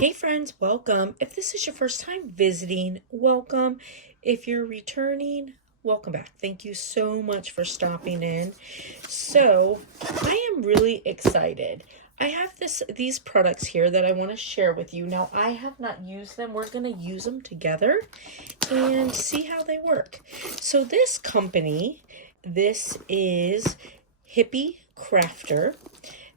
Hey friends, welcome. If this is your first time visiting, welcome. If you're returning, welcome back. Thank you so much for stopping in. So, I am really excited. I have these products here that I want to share with you. Now, I have not used them. We're going to use them together and see how they work. So, this company, this is Hippie Crafter.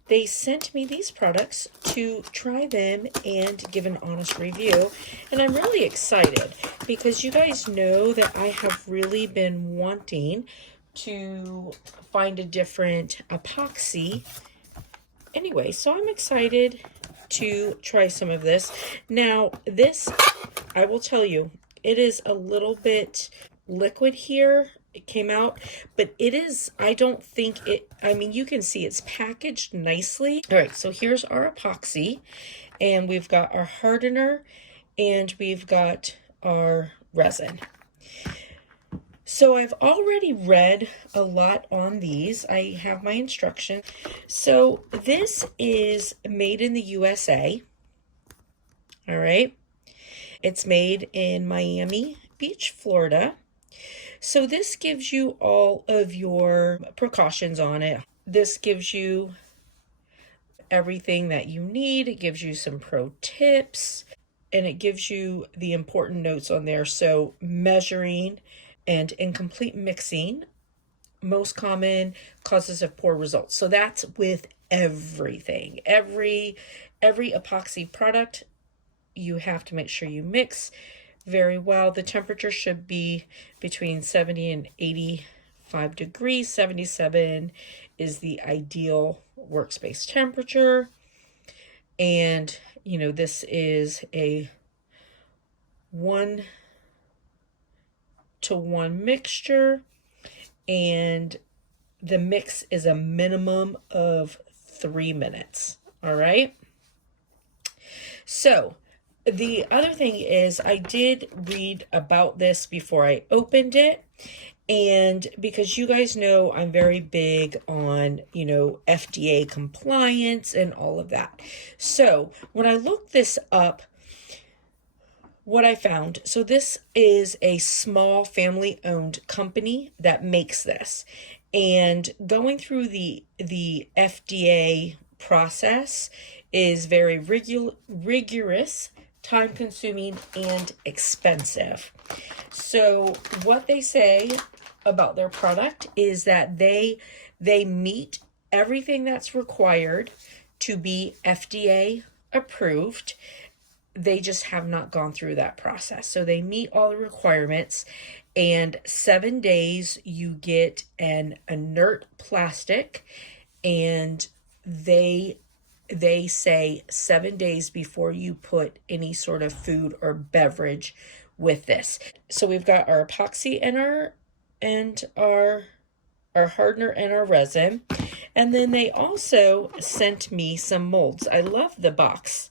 They sent me these products to try them and give an honest review. And I'm really excited because you guys know that I have really been wanting to find a different epoxy. Anyway, so I'm excited to try some of this. Now, this, I will tell you, it is a little bit liquid here. It came out, but it is, I don't think it, I mean, you can see it's packaged nicely. All right, so here's our epoxy, and we've got our hardener, and we've got our resin. So I've already read a lot on these. I have my instructions. So this is made in the USA. All right. It's made in Miami Beach, Florida. So this gives you all of your precautions on it. This gives you everything that you need. It gives you some pro tips, and it gives you the important notes on there. So measuring and incomplete mixing, most common causes of poor results. So that's with everything. Every epoxy product, you have to make sure you mix very well. The temperature should be between 70 and 85 degrees. 77 is the ideal workspace temperature. And, you know, this is a 1-to-1 mixture. And the mix is a minimum of 3 minutes. All right. So, the other thing is I did read about this before I opened it, and because you guys know I'm very big on, you know, FDA compliance and all of that. So when I looked this up, what I found, so this is a small family-owned company that makes this, and going through the FDA process is very rigorous, time-consuming, and expensive. So what they say about their product is that they meet everything that's required to be FDA approved. They just have not gone through that process. So they meet all the requirements, and 7 days you get an inert plastic, and they say 7 days before you put any sort of food or beverage with this. So we've got our epoxy and our hardener and our resin. And then they also sent me some molds. I love the box.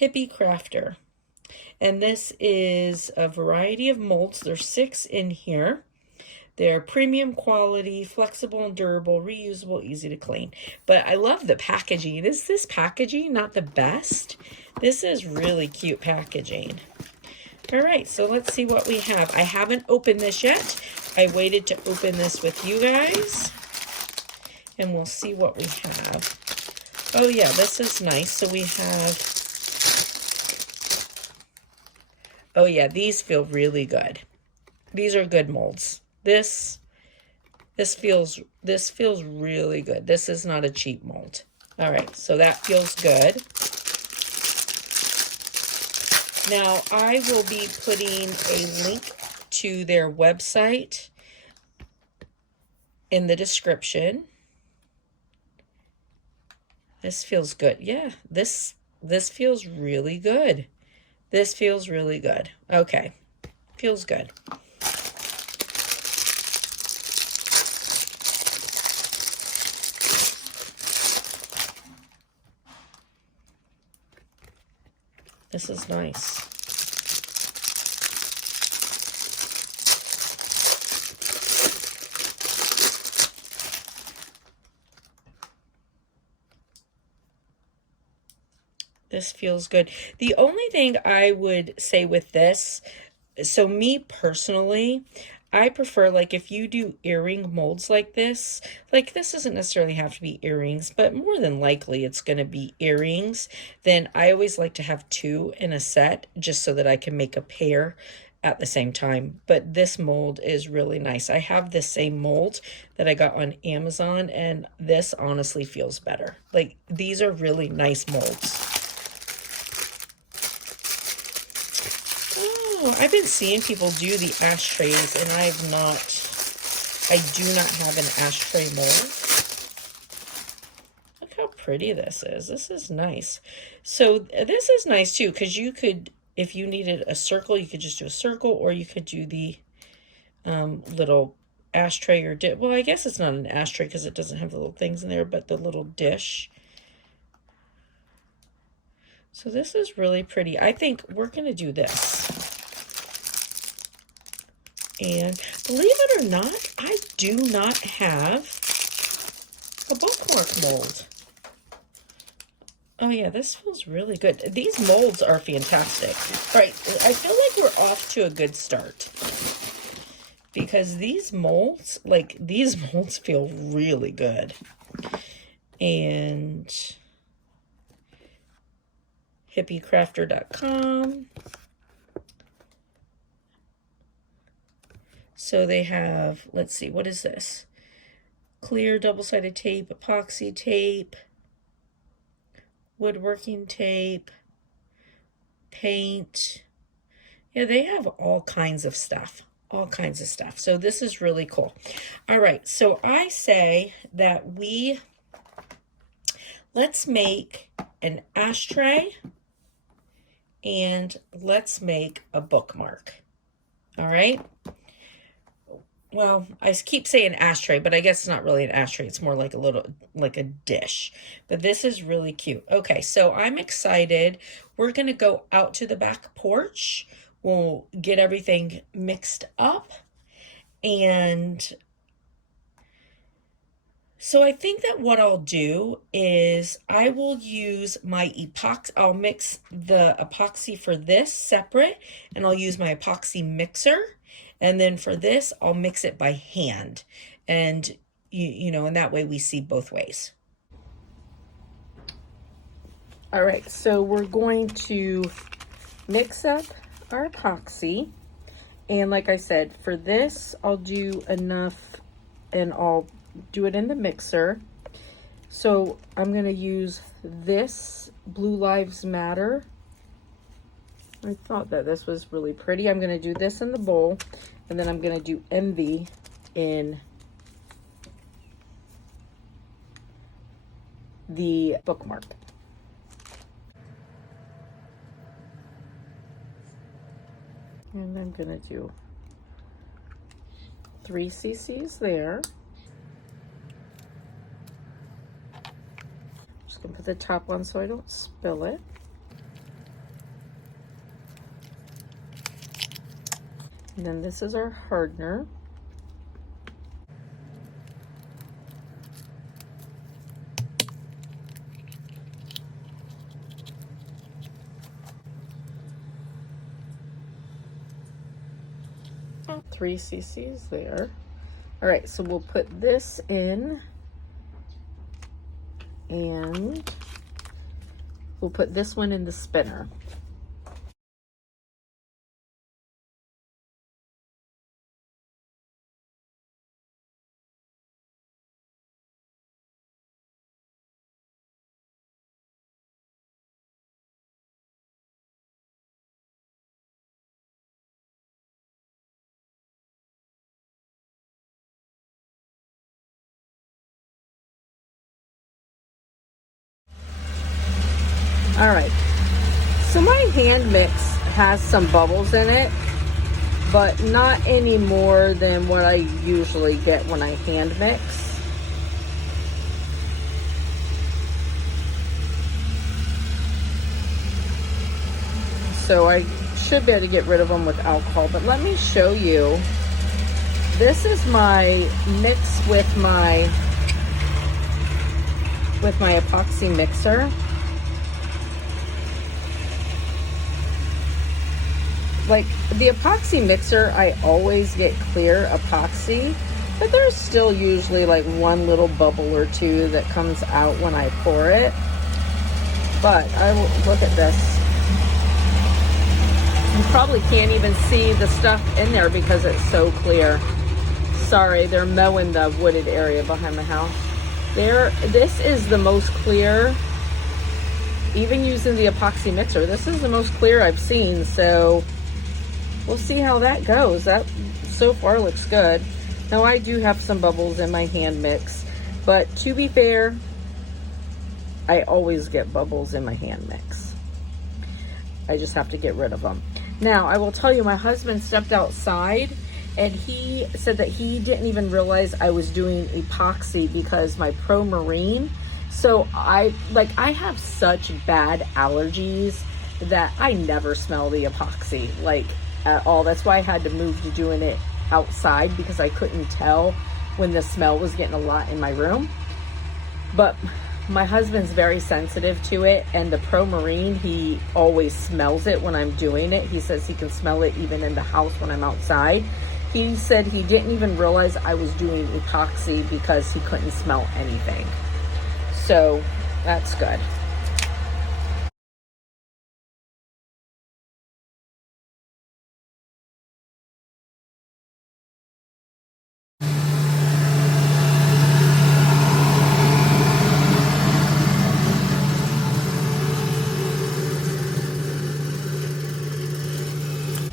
Hippie Crafter. And this is a variety of molds. There's 6 in here. They're premium quality, flexible and durable, reusable, easy to clean. But I love the packaging. Is this packaging not the best? This is really cute packaging. All right, so let's see what we have. I haven't opened this yet. I waited to open this with you guys, and we'll see what we have. Oh yeah, this is nice. So we have, oh yeah, these feel really good. These are good molds. This feels really good. This is not a cheap mold. All right, so that feels good. Now, I will be putting a link to their website in the description. This feels good. Yeah, this feels really good. This feels really good. Okay, feels good. This is nice. This feels good. The only thing I would say with this, so me personally, I prefer, like, if you do earring molds like this doesn't necessarily have to be earrings, but more than likely it's going to be earrings. Then I always like to have two in a set just so that I can make a pair at the same time. But this mold is really nice. I have this same mold that I got on Amazon, and this honestly feels better. Like, these are really nice molds. Oh, I've been seeing people do the ashtrays, and I do not have an ashtray mold. Look how pretty this is. This is nice. So this is nice too, because you could, if you needed a circle, you could just do a circle, or you could do the little ashtray or well, I guess it's not an ashtray because it doesn't have the little things in there, but the little dish. So this is really pretty. I think we're going to do this. And believe it or not, I do not have a bookmark mold. Oh yeah, this feels really good. These molds are fantastic. All right, I feel like we're off to a good start. Because these molds feel really good. And hippiecrafter.com. So they have, let's see, what is this? Clear double-sided tape, epoxy tape, woodworking tape, paint. Yeah, they have all kinds of stuff. All kinds of stuff. So this is really cool. All right, so I say that let's make an ashtray and let's make a bookmark. All right. Well, I keep saying ashtray, but I guess it's not really an ashtray. It's more like a dish. But this is really cute. Okay, so I'm excited. We're going to go out to the back porch. We'll get everything mixed up. And so I think that what I'll do is I will use my epoxy. I'll mix the epoxy for this separate, and I'll use my epoxy mixer. And then for this, I'll mix it by hand. And, you know, and that way we see both ways. All right, so we're going to mix up our epoxy. And like I said, for this, I'll do enough and I'll do it in the mixer. So I'm going to use this Blue Lives Matter. I thought that this was really pretty. I'm going to do this in the bowl, and then I'm going to do Envy in the bookmark. And I'm going to do 3 cc's there. Just going to put the top on so I don't spill it. And then this is our hardener. About 3 cc's there. All right, so we'll put this in and we'll put this one in the spinner. All right, so my hand mix has some bubbles in it, but not any more than what I usually get when I hand mix. So I should be able to get rid of them with alcohol, but let me show you. This is my mix with my epoxy mixer. like the epoxy mixer, I always get clear epoxy, but there's still usually like one little bubble or two that comes out when I pour it. But I will look at this. You probably can't even see the stuff in there because it's so clear. Sorry, they're mowing the wooded area behind my house. This is the most clear, even using the epoxy mixer, this is the most clear I've seen, so we'll see how that goes. That so far looks good. Now I do have some bubbles in my hand mix, but to be fair, I always get bubbles in my hand mix. I just have to get rid of them. Now, I will tell you, my husband stepped outside and he said that he didn't even realize I was doing epoxy because my Pro Marine. So I have such bad allergies that I never smell the epoxy like at all. That's why I had to move to doing it outside, because I couldn't tell when the smell was getting a lot in my room. But my husband's very sensitive to it, and the Pro Marine, he always smells it when I'm doing it. He says he can smell it even in the house when I'm outside. He said he didn't even realize I was doing epoxy because he couldn't smell anything. So that's good.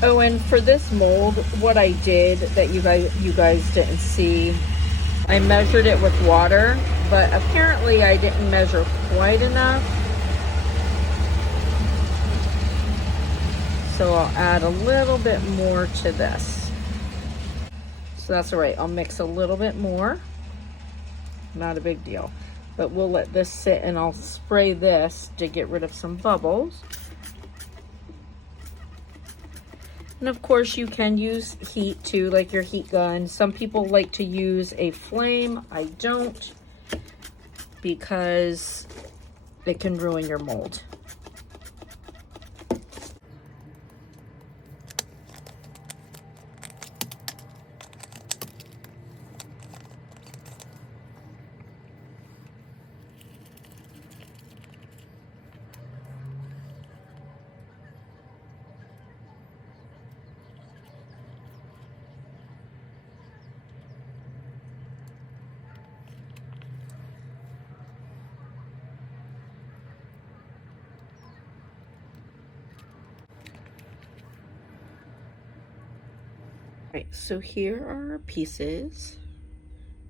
Oh, and for this mold, what I did that you guys didn't see, I measured it with water, but apparently I didn't measure quite enough. So I'll add a little bit more to this. So that's all right. I'll mix a little bit more. Not a big deal. But we'll let this sit, and I'll spray this to get rid of some bubbles. And of course you can use heat too, like your heat gun. Some people like to use a flame. I don't, because it can ruin your mold. Right, so here are our pieces.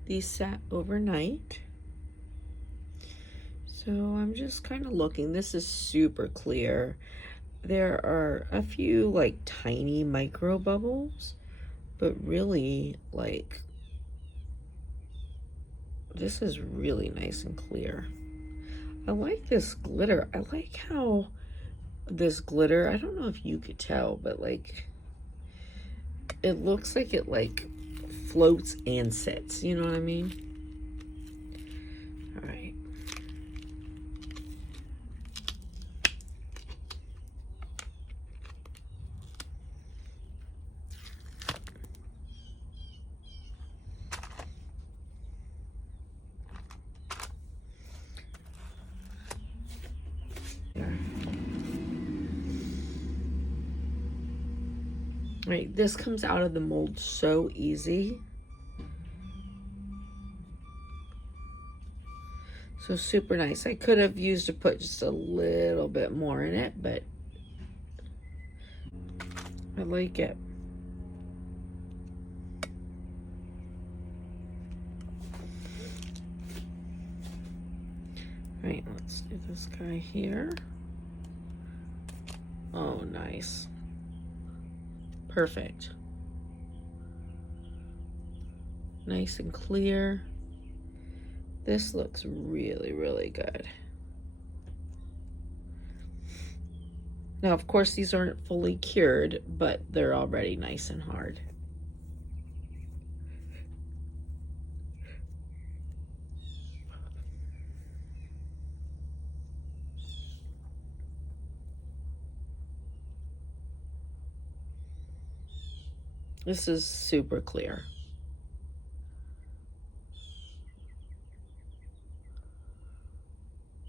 These sat overnight. So I'm just kind of looking. This is super clear. There are a few like tiny micro bubbles, but really like this is really nice and clear. I like this glitter. I like how this glitter, I don't know if you could tell, but like it looks like it like floats and sits, you know what I mean? All right. Right, this comes out of the mold so easy. So super nice. I could have used to put just a little bit more in it, but I like it. Right, let's do this guy here. Oh, nice. Perfect. Nice and clear. This looks really, really good. Now, of course, these aren't fully cured, but they're already nice and hard. This is super clear.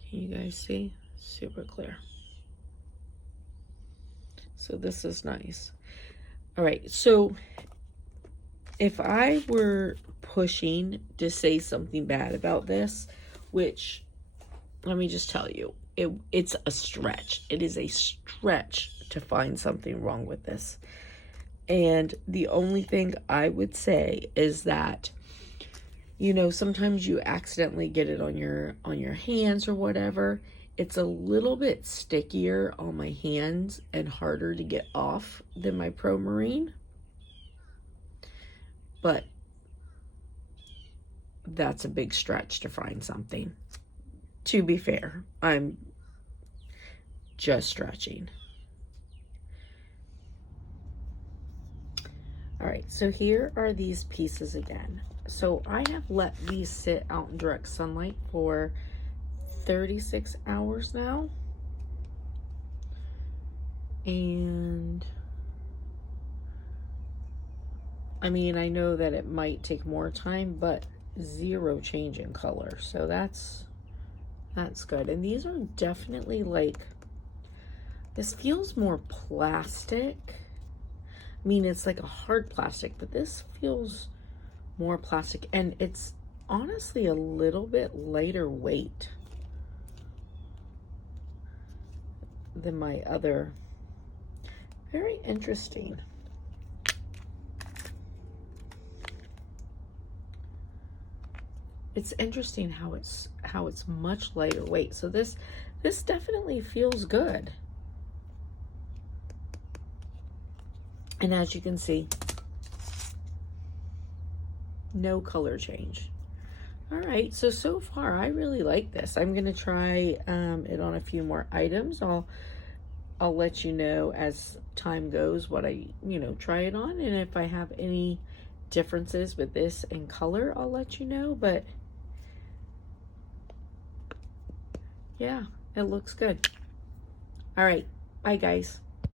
Can you guys see? Super clear. So this is nice. All right, so if I were pushing to say something bad about this, which, let me just tell you, it's a stretch. It is a stretch to find something wrong with this. And the only thing I would say is that, you know, sometimes you accidentally get it on your hands or whatever. It's a little bit stickier on my hands and harder to get off than my Pro Marine. But that's a big stretch to find something. To be fair, I'm just stretching. All right, so here are these pieces again. So I have let these sit out in direct sunlight for 36 hours now. And I mean, I know that it might take more time, but zero change in color. So that's good. And these are definitely like, this feels more plastic. I mean, it's like a hard plastic, but this feels more plastic, and it's honestly a little bit lighter weight than my other. Very interesting. It's interesting how it's much lighter weight. So this definitely feels good. And as you can see, no color change. All right, so far I really like this. I'm gonna try it on a few more items. I'll let you know as time goes what I, you know, try it on, and if I have any differences with this in color, I'll let you know. But yeah, it looks good. All right, bye guys.